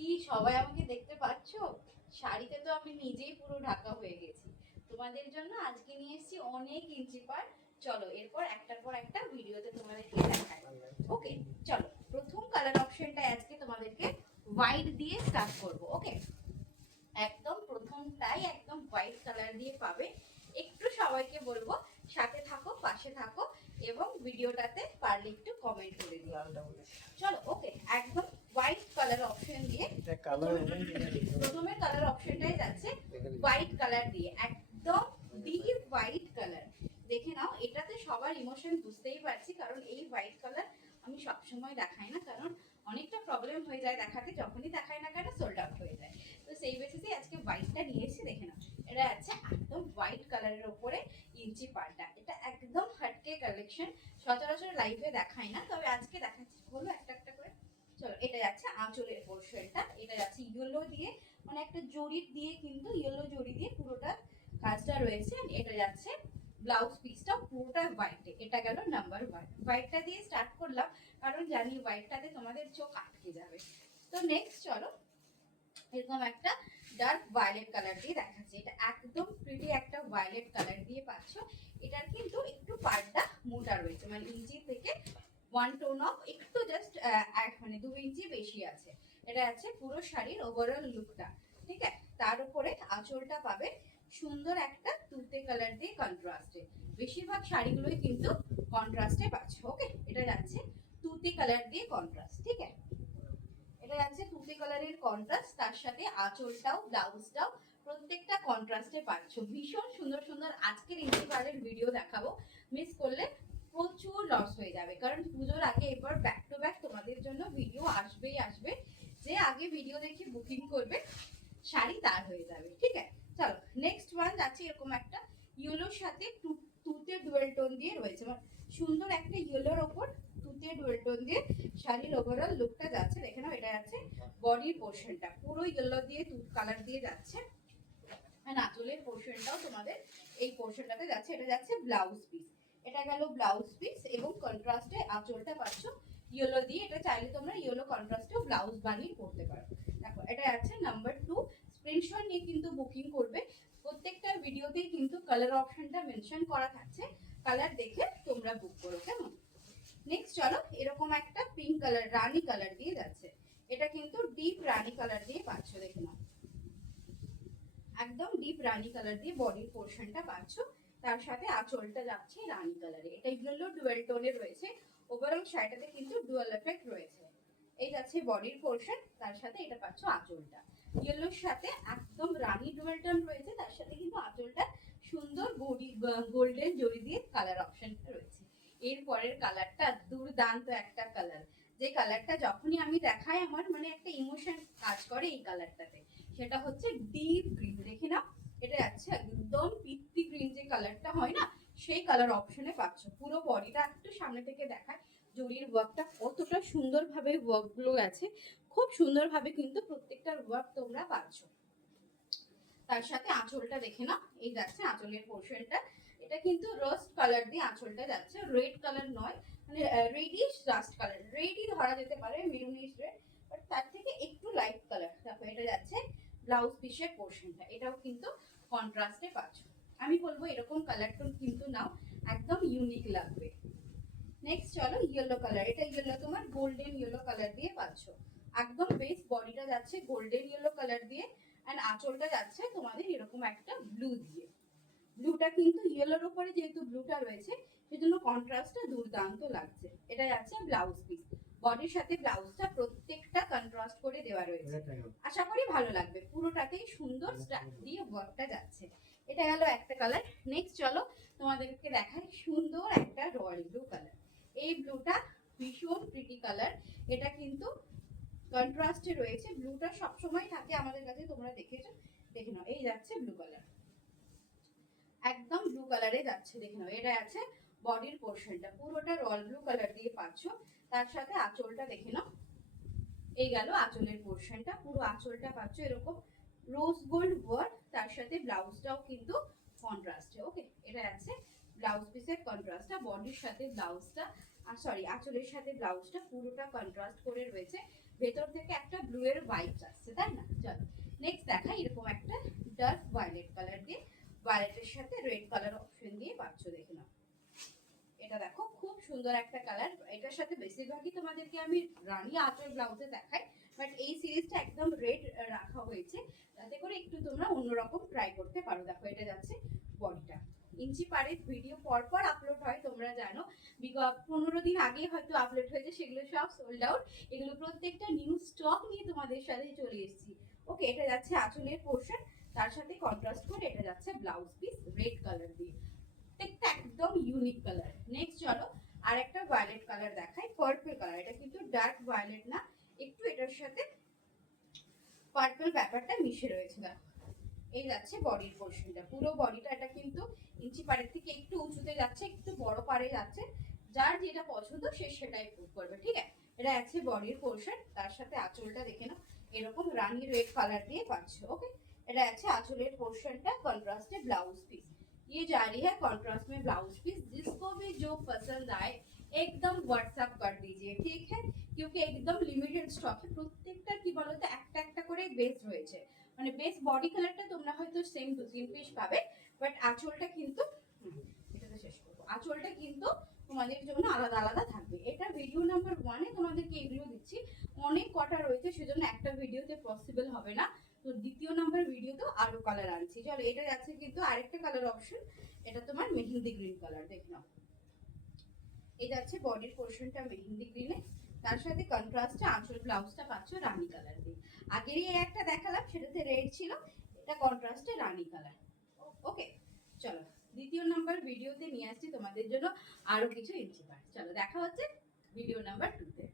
কি সবাই আমাকে দেখতে পাচ্ছ? শাড়িতে তো আমি নিজেই পুরো ঢাকা হয়ে গেছি। তোমাদের জন্য আজকে নিয়ে এসেছি অনেক ইঞ্চি পার। চলো এরপর একটার পর একটা ভিডিওতে তোমাদেরকে দেখাই। ওকে, চলো প্রথম কালার অপশনটা আজকে তোমাদেরকে হোয়াইট দিয়ে স্টার্ট করব। ওকে, একদম প্রথমটাই একদম হোয়াইট কালার দিয়ে পাবে। একটু সবাইকে বলবো সাথে থাকো, পাশে থাকো এবং ভিডিওটাতে পারলে একটু কমেন্ট করে দিও। চলো ওকে, একদম হোয়াইট কালার অপশন দিয়ে প্রথমে কালার অপশনটাই যাচ্ছে হোয়াইট কালার দিয়ে, একদম ডিপ হোয়াইট কালার। দেখে নাও, এটাতে সবার ইমোশন বুঝতেই পারছি, কারণ এই হোয়াইট কালার আমি সবসময় দেখাই না, কারণ অনেকটা প্রবলেম হয়ে যায় দেখাতে, যখনই দেখাই না কেন সোল্ড আউট হয়ে যায়। তো সেই বেসিসে আজকে হোয়াইটটা নিয়েছি। দেখে নাও, এটা আছে একদম হোয়াইট কালারের উপরে ইঞ্চি পাড়টা। এটা একদম হাটকে কালেকশন, সচরাচর লাইভে দেখাই না, তবে আজকে দেখাচ্ছি হলো একটা একটা করে। চলো, এটা যাচ্ছে আঁচলের পোর্শনটা। এটা যাচ্ছে ইয়েলো দিয়ে, মানে একটা জরি দিয়ে, কিন্তু ইয়েলো জরি দিয়ে পুরোটা কাজটা রয়েছে। এটা যাচ্ছে ব্লাউজ পিসটা পুরোটা হোয়াইটে। এটা গেল নাম্বার ওয়ান। হোয়াইটটা দিয়ে স্টার্ট করলাম কারণ জানি হোয়াইটটাতে তোমাদের চোখ আটকে যাবে। তো নেক্সট চলো এরকম একটা ডার্ক ভায়োলেট কালার দিয়ে দেখাচ্ছি। এটা একদম প্রিটি একটা ভায়োলেট কালার দিয়ে পাচ্ছ। এটার কিন্তু একটু পাড়টা মোটা রয়েছে, মানে ইঞ্চি থেকে ওয়ান টোন অফ একটু জাস্ট মানে 2 ইঞ্চি বেশি আছে। এটা আছে পুরো শাড়ির ওভারঅল লুকটা। ঠিক আছে, তার উপরে আঁচলটা পাবে সুন্দর একটা তুতে কালার দিয়ে কন্ট্রাস্টে। বেশিরভাগ শাড়িগুলোই কিন্তু কন্ট্রাস্টে পাচ্ছ। ওকে, এটা যাচ্ছে তুতে কালার দিয়ে কন্ট্রাস্ট। ঠিক আছে, এটা যাচ্ছে তুতে কালারের কন্ট্রাস্ট, তার সাথে আঁচলটাও ব্লাউজটাও প্রত্যেকটা কন্ট্রাস্টে পাচ্ছ। ভীষণ সুন্দর সুন্দর আজকের ইন্টিভারের ভিডিও দেখাবো, মিস করলে প্রচুর লস হয়ে যাবে, কারণ পুজোর আগে এবার ব্যাক টু ব্যাক তোমাদের জন্য ভিডিও আসবেই আসবে। যে আগে ভিডিও দেখে বুকিং করবে শাড়ি তার হয়ে যাবে। ঠিক আছে, চলো নেক্সট ওয়ান যাচ্ছে এরকম একটা ইয়েলোর সাথে তুতে ডুয়েল টোন দিয়ে রয়েছে, মানে সুন্দর একটা ইয়েলোর ওপর তুতে ডুয়েল টোন দিয়ে শাড়ির ওভারঅল লুকটা যাচ্ছে। দেখে নাও, এটা যাচ্ছে বডির পোর্শনটা পুরো ইয়েলো দিয়ে তুত কালার দিয়ে যাচ্ছে। আঁচলের পোর্শনটাও তোমাদের এই পোর্শনটাতে যাচ্ছে। এটা যাচ্ছে ব্লাউজ পিস। এটা গেল ব্লাউজ পিস এবং কন্ট্রাস্টে আঁচলটা পাচ্ছ ইয়েলো দিয়ে। এটা চাইলে তোমরা ইয়েলো কন্ট্রাস্টেও ব্লাউজ বানিয়ে করতে পারো। দেখো, এটা যাচ্ছে নাম্বার 2। স্ক্রিনশট নিয়ে কিন্তু বুকিং করবে। প্রত্যেকটা ভিডিওতেই কিন্তু কালার অপশনটা মেনশন করা থাকছে, কালার দেখে তোমরা বুক করো, কেমন? নেক্সট চলো এরকম একটা পিঙ্ক কালার রানী কালার দিয়ে যাচ্ছে। এটা কিন্তু ডিপ রানী কালার দিয়ে পাচ্ছ। দেখে নাও, একদম ডিপ রানী কালার দিয়ে বডির পোর্শনটা পাচ্ছ, তার সাথে আঁচলটা যাচ্ছে রানী কালারে। এটা ইয়েলো ডুয়াল টোনে রয়েছে। ওভারঅল শাড়িটাতে কিন্তু ডুয়াল এফেক্ট রয়েছে। এই যাচ্ছে বডির পোর্শন, তার সাথে এটা পাচ্ছ আঁচলটা ইয়েলোর সাথে একদম রানী ডুয়াল টোন রয়েছে, তার সাথে কিন্তু আঁচলটা সুন্দর গোল্ডেন জরি দিয়ে কালার অপশনটা রয়েছে। এর পরের কালারটা দুর্দান্ত একটা কালার, যে কালারটা যখনই আমি দেখাই আমার মানে একটা ইমোশন কাজ করে এই কালারটাতে। সেটা হচ্ছে ডিপ গ্রিন। দেখে নাও, এটা যাচ্ছে একদম পিত্তি গ্রিন যে কালারটা হয় না, সেই কালার অপশনে পাচ্ছ। পুরো বডিটা একটু সামনে থেকে দেখায়, জরির ওয়ার্কটা কতটা সুন্দরভাবে ওয়ার্কগুলো আছে, খুব সুন্দরভাবে কিন্তু প্রত্যেকটার ওয়ার্ক তোমরা পাচ্ছ। তার সাথে আঁচলটা দেখে নাও, এই যাচ্ছে আঁচলের পোর্শনটা। এটা কিন্তু রোস্ট কালার দিয়ে আঁচলটা যাচ্ছে, রেড কালার নয়, মানে রেডিশ রাস্ট কালার, রেডই ধরা যেতে পারে, মেরুনিশ রেড, বাট তার থেকে একটু লাইট কালার। দেখো, এটা যাচ্ছে ব্লাউজ পিসের পোর্শনটা। এটাও কিন্তু কন্ট্রাস্টে পাচ্ছ। আমি বলবো এরকম কালার টোন কিন্তু নাও, একদম ইউনিক লাগবে। নেক্সট চলো ইয়েলো কালার। এটা ইয়েলো তোমার গোল্ডেন ইয়েলো কালার দিয়ে পাচ্ছ। একদম বেস বডিটা যাচ্ছে গোল্ডেন ইয়েলো কালার দিয়ে, এন্ড আঁচলটা যাচ্ছে তোমাদের এরকম একটা ব্লু দিয়ে। ব্লুটা কিন্তু ইয়েলোর উপরে যেহেতু ব্লুটা রয়েছে, সেজন্য কন্ট্রাস্টটা দুর্দান্ত লাগছে। এটা যাচ্ছে ব্লাউজ পিস, বডির সাথে ব্লাউজটা প্রত্যেকটা কন্ট্রাস্ট করে দেওয়া রয়েছে। আশা করি ভালো লাগবে, পুরোটাতেই সুন্দর স্টাফ দিয়ে ওয়ার্কটা যাচ্ছে। এটা গেল একটা কালার। নেক্সট চলো তোমাদেরকে দেখাই সুন্দর একটা রয়্যাল ব্লু কালার। এই ব্লুটা ভীষণ প্রিটি কালার। এটা কিন্তু কন্ট্রাস্টে রয়েছে, ব্লুটা সবসময় থাকে আমাদের কাছে, তোমরা দেখেছো। দেখে নাও, এই যাচ্ছে ব্লু কালার, একদম ব্লু কালারে যাচ্ছে। দেখে নাও, এটা আছে বডির পোর্শনটা পুরোটা রয়্যাল ব্লু কালার দিয়ে পাচ্ছ। তার সাথে আঁচলটা দেখে নাও, এই গেল আঁচলের পোর্শনটা। পুরো আঁচলটা পাচ্ছ এরকম রোজ গোল্ড ওয়ার্ক, তার সাথে ব্লাউজটাও কিন্তু কন্ট্রাস্টে। ওকে, এটা আছে ব্লাউজ পিসের কন্ট্রাস্টটা, বডির সাথে ব্লাউজটা, আর সরি আঁচলের সাথে ব্লাউজটা পুরোটা কন্ট্রাস্ট করে রয়েছে। ভেতর থেকে একটা ব্লু এর ভাইবস আসছে, তাই না? চলো নেক্সট দেখা, এরকম একটা ডার্ক ভায়োলেট কালার দিয়ে, ভায়োলেটের সাথে রেড কালার অপশন দিয়ে পাচ্ছ, দেখে নাও। এটা দেখো খুব সুন্দর একটা কালার। এটার সাথে বেশিরভাগই তোমাদেরকে আমি রানী আঁচল ব্লাউজে দেখাই, বাট এই সিরিজটা একদম রেড রাখা হয়েছে, তাতে করে একটু তোমরা অন্যরকম ট্রাই করতে পারো। দেখো এটা যাচ্ছে বডিটা, ইঞ্চি পারে ভিডিও পর পর আপলোড হয়, তোমরা জানো। বিগত 15 দিন আগে হয়তো আপলোড হয়েছে, সেগুলো সব সোল্ড আউট। এগুলো প্রত্যেকটা নিউ স্টক নিয়ে তোমাদের সাথে চলে এসেছি। ওকে, এটা যাচ্ছে আঁচলের পোর্শন, তার সাথে কন্ট্রাস্ট করে এটা যাচ্ছে ব্লাউজ পিস রেড কালার দিয়ে, প্রত্যেকটা একদম ইউনিক কালার। নেক্সট চলো আর একটা ভায়োলেট কালার দেখাই, পার্পল কালার। এটা কিন্তু ডার্ক ভায়োলেট না, একটু এটার সাথে পার্পল ব্যাপারটা মিশে রয়েছে। দেখো এই যাচ্ছে বডির পোর্শনটা, পুরো বডিটা এটা কিন্তু ইঞ্চি পাড়ের থেকে একটু উঁচুতে যাচ্ছে, একটু বড় পাড়ে যাচ্ছে, যার যেটা পছন্দ সে সেটাই করবে, ঠিক আছে? এটা আছে বডির পোর্শন, তার সাথে আঁচলটা দেখে নাও এরকম রানী রেড কালার দিয়ে পাচ্ছ। ওকে, এটা আছে आंचलेर पोर्शन का कंट्रास्ट है ब्लाउज पीस। ये जा रही है कंट्रास्ट में ब्लाउज पीस, जिसको भी जो पसंद आए एकदम व्हाट्सएप कर दीजिए, ठीक है? क्योंकि एकदम লিমিটেড স্টক, প্রত্যেকটা কি বলতো একটা একটা করে বেস রয়েছে, মানে বেস বডি কালারটা তোমরা হয়তো সেম 2-3 পিস পাবে, বাট আঁচলটা কিন্তু এটাতে শেষ করব, আঁচলটা কিন্তু তোমাদের জন্য আলাদা আলাদা থাকবে। এটা ভিডিও নাম্বার 1 এ তোমাদেরকে এগুলো দিচ্ছি, অনেক কটা রয়েছে সেজন্য একটা ভিডিওতে পসিবল হবে না, তো দ্বিতীয় নাম্বার ভিডিওতে আরো কালার আনছি। চলো এটা যাচ্ছে কিন্তু আরেকটা কালার অপশন, এটা তোমার মেহেন্দি গ্রিন কালার, দেখো নাও এটা আছে বডির পোরশনটা মেহেন্দি গ্রিনে, তার সাথে কন্ট্রাস্টে আঁচল ব্লাউজটা পাচ্ছ রানী কালার দিয়ে। আগেরই একটা দেখালাম সেটাতে রেড ছিল, এটা কন্ট্রাস্টে রানী কালার। ওকে, চলো দ্বিতীয় নাম্বার ভিডিওতে নিয়ে আসছি তোমাদের জন্য আরো কিছু ইঞ্চি পার। চলো দেখা হচ্ছে ভিডিও নাম্বার 2 তে।